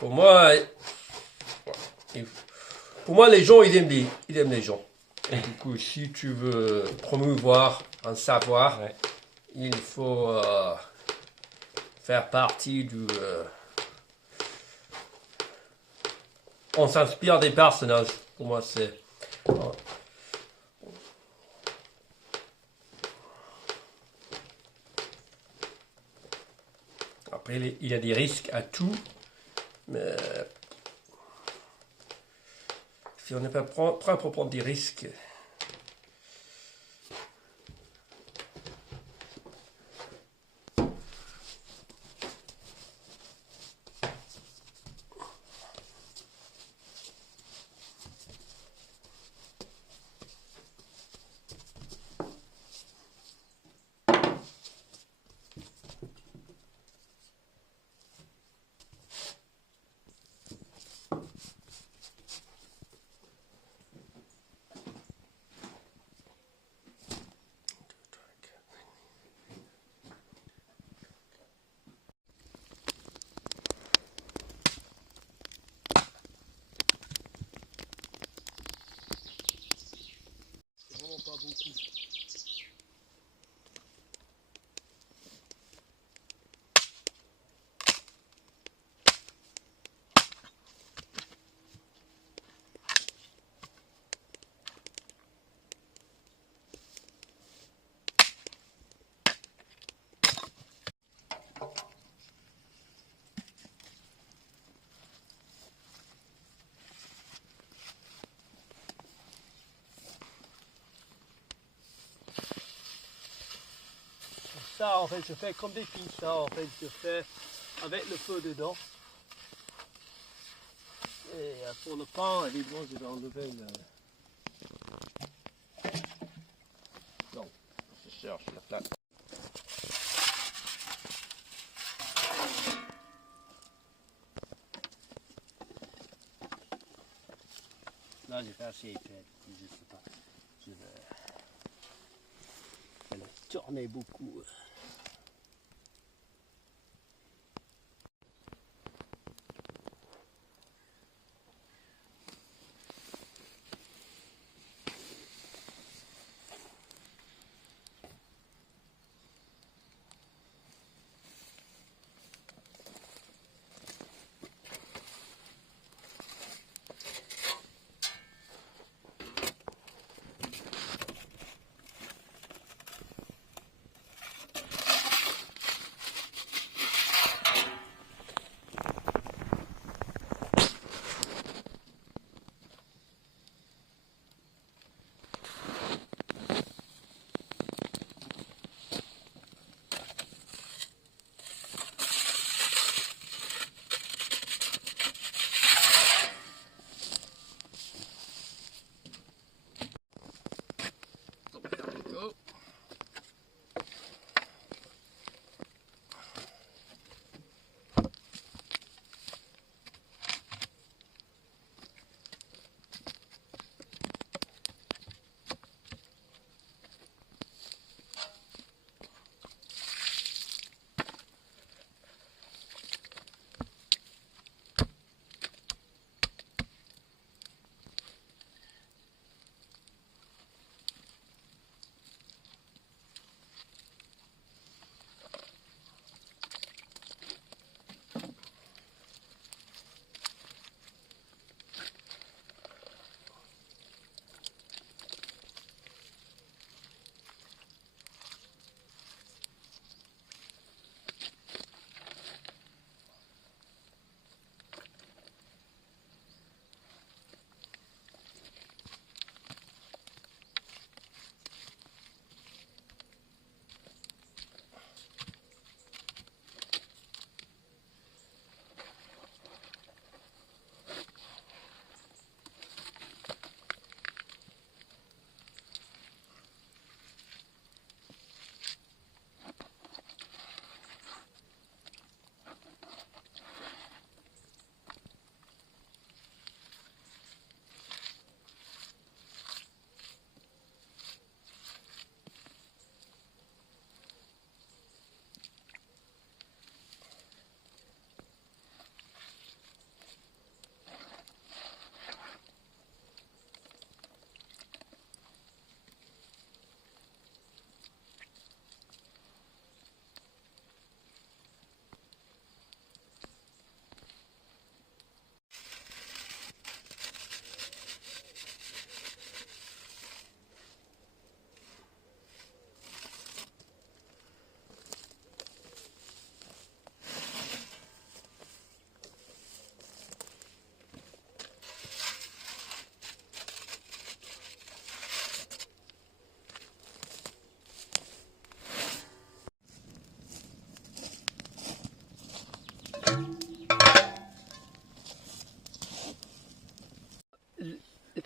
Pour moi, les gens, ils aiment les gens. Et du coup, si tu veux promouvoir un savoir, Ouais. il faut faire partie du... on s'inspire des personnages. Pour moi, c'est... Après, il y a des risques à tout, mais si on n'est pas prêt pour prendre des risques, Vraiment pas beaucoup. Ça, en fait, je fais comme des filles. Ça, en fait, je fais avec le feu dedans. Et pour le pain, évidemment, je vais enlever le... Donc, je cherche la plaque. Là, j'ai fait assez épais. Je sais pas. Je vais le tourner beaucoup.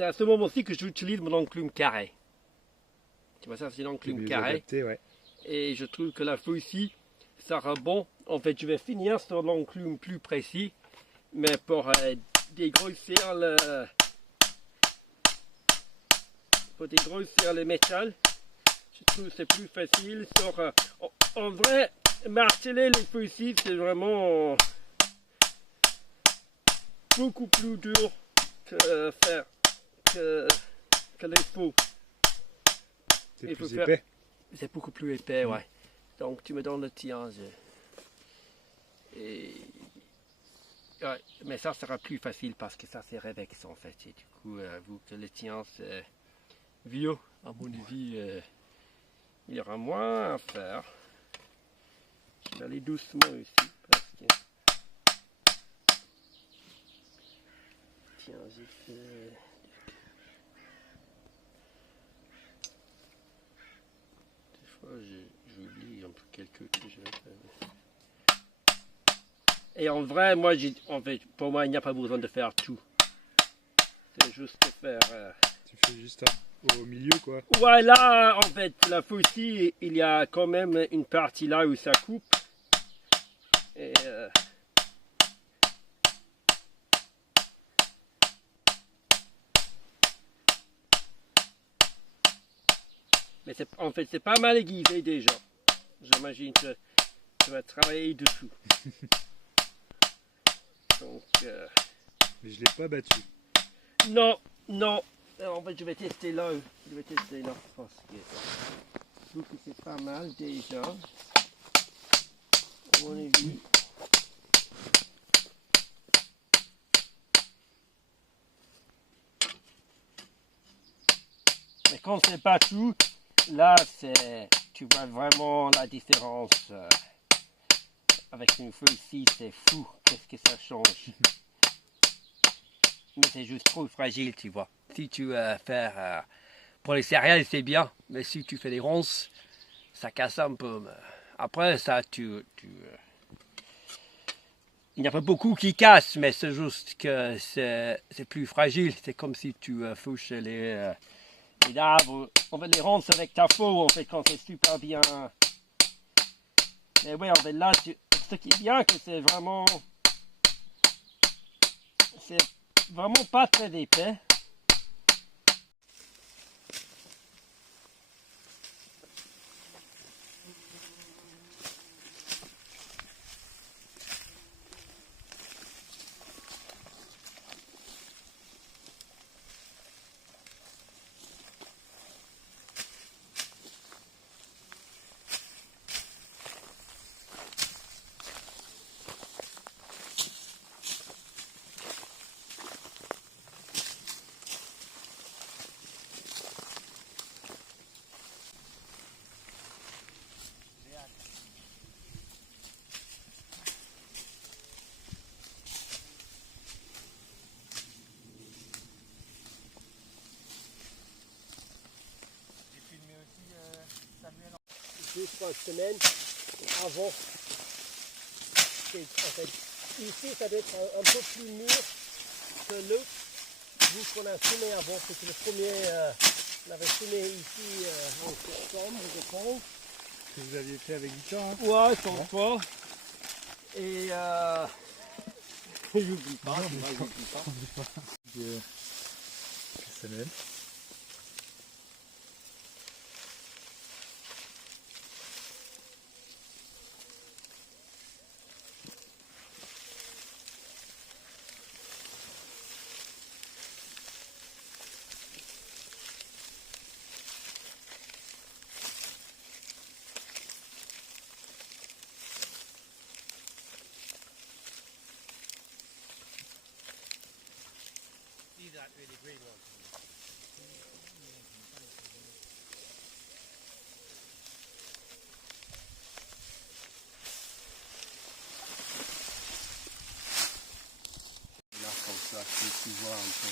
c'est à ce moment-ci que j'utilise mon enclume carré. Tu vois ça, c'est l'enclume carré. Adapté, ouais. Et je trouve que la feuille-ci, ça rend bon. En fait, je vais finir sur l'enclume plus précis. Mais pour dégrossir le métal, je trouve que c'est plus facile. En vrai, marteler les feuilles-ci, c'est vraiment beaucoup plus dur que faire que les faux. C'est Il plus faut faire- épais. C'est beaucoup plus épais, ouais. Donc tu me donnes le tien. Et... ouais, mais ça sera plus facile parce que ça c'est Revex en fait. Et du coup, vu que le tien c'est vieux, à mon avis, il y aura moins à faire. Je vais aller doucement aussi parce que... tiens, j'ai fait... des fois j'oublie un peu quelques que je vais faire. Et en vrai, en fait, pour moi, il n'y a pas besoin de faire tout. C'est juste de faire... Tu fais juste au milieu, quoi. ouais, là, en fait, la faucille, il y a quand même une partie là où ça coupe. Et... mais en fait, c'est pas mal aiguisé déjà. J'imagine que tu vas travailler dessous. Donc... Mais je l'ai pas battu. non, non. En fait, je vais tester là. Je vais tester là parce que je trouve que c'est pas mal déjà. À mon avis. Mais quand c'est pas tout, là, tu vois vraiment la différence. Avec une feuille-ci, c'est fou. Qu'est-ce que ça change? Mais c'est juste trop fragile, tu vois. Si tu veux faire pour les céréales, c'est bien. Mais si tu fais des ronces, ça casse un peu. Mais après, ça, il n'y a pas beaucoup qui cassent, mais c'est juste que c'est plus fragile. C'est comme si tu fauches les arbres. On va les ronces avec ta faux, en fait, quand c'est super bien. Mais oui, en fait, là, ce qui est bien, que c'est vraiment pas très épais. Deux, 3 semaines avant. En fait, ici, ça doit être un peu plus mûr que l'autre, vu qu'on a semé avant. C'était le premier, on avait semé ici en septembre, je pense. Que vous aviez fait avec Victor, hein. Ouais, sans toi. Et j'oublie pas, j'oublie pas. Semaine. Là, comme ça, tu vois un peu.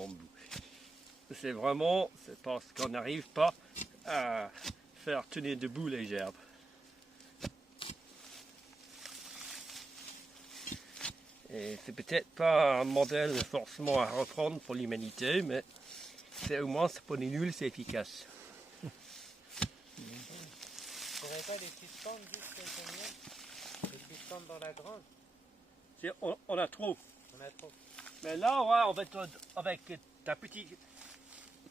bambou. C'est parce qu'on n'arrive pas à faire tenir debout les gerbes. Et c'est peut-être pas un modèle forcément à reprendre pour l'humanité, mais c'est au moins pour les nuls, c'est efficace. Il n'y aurait pas des petites tentes juste combien? Des petites tentes dans la grange? On a trop. On a trop. Mais là, ouais, on va être avec ta petite...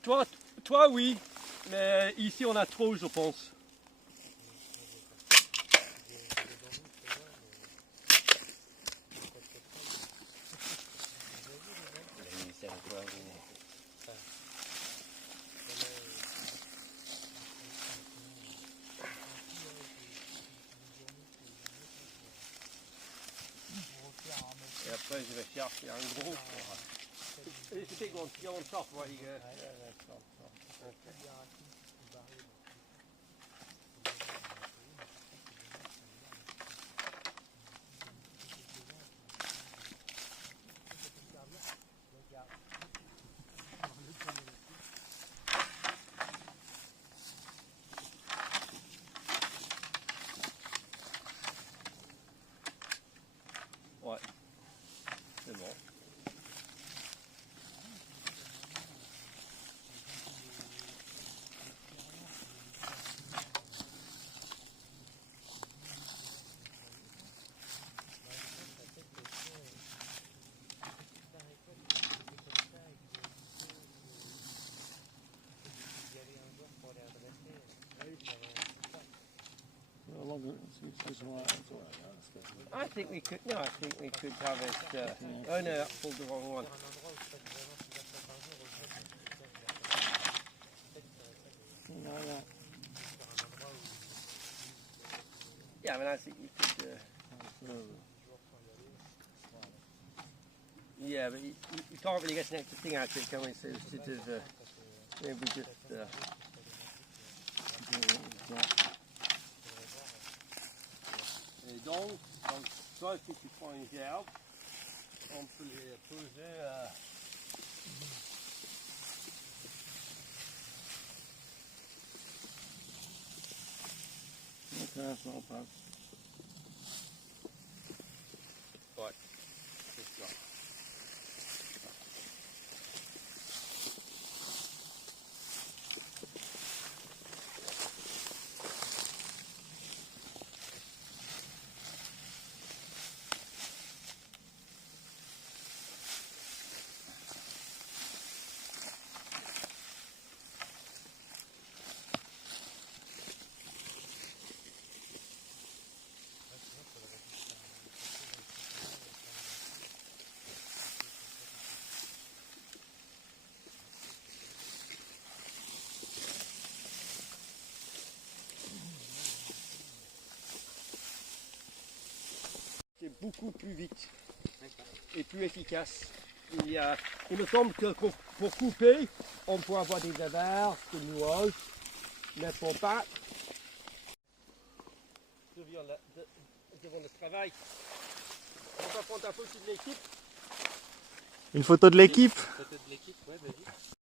Toi, oui, mais ici, on a trop, je pense. Et après, je vais chercher un gros. C'était quand on sort, ouais, c'est bon. I think we could. No, I think we could have it. Oh no, I pulled the wrong one. Yeah, I mean, I think you could. Yeah, but you can't really get an extra thing out of it, can we? So it's sort of maybe just. Et donc ça, si tu prends une gerbe, on peut les poser. Ouais, c'est ça. C'est beaucoup plus vite et plus efficace. Il me semble que pour couper, on peut avoir des averses, des nuages, mais pour battre, devant le travail, on va prendre un peu de l'équipe. Une photo de l'équipe? Peut-être de l'équipe, ouais, vas-y.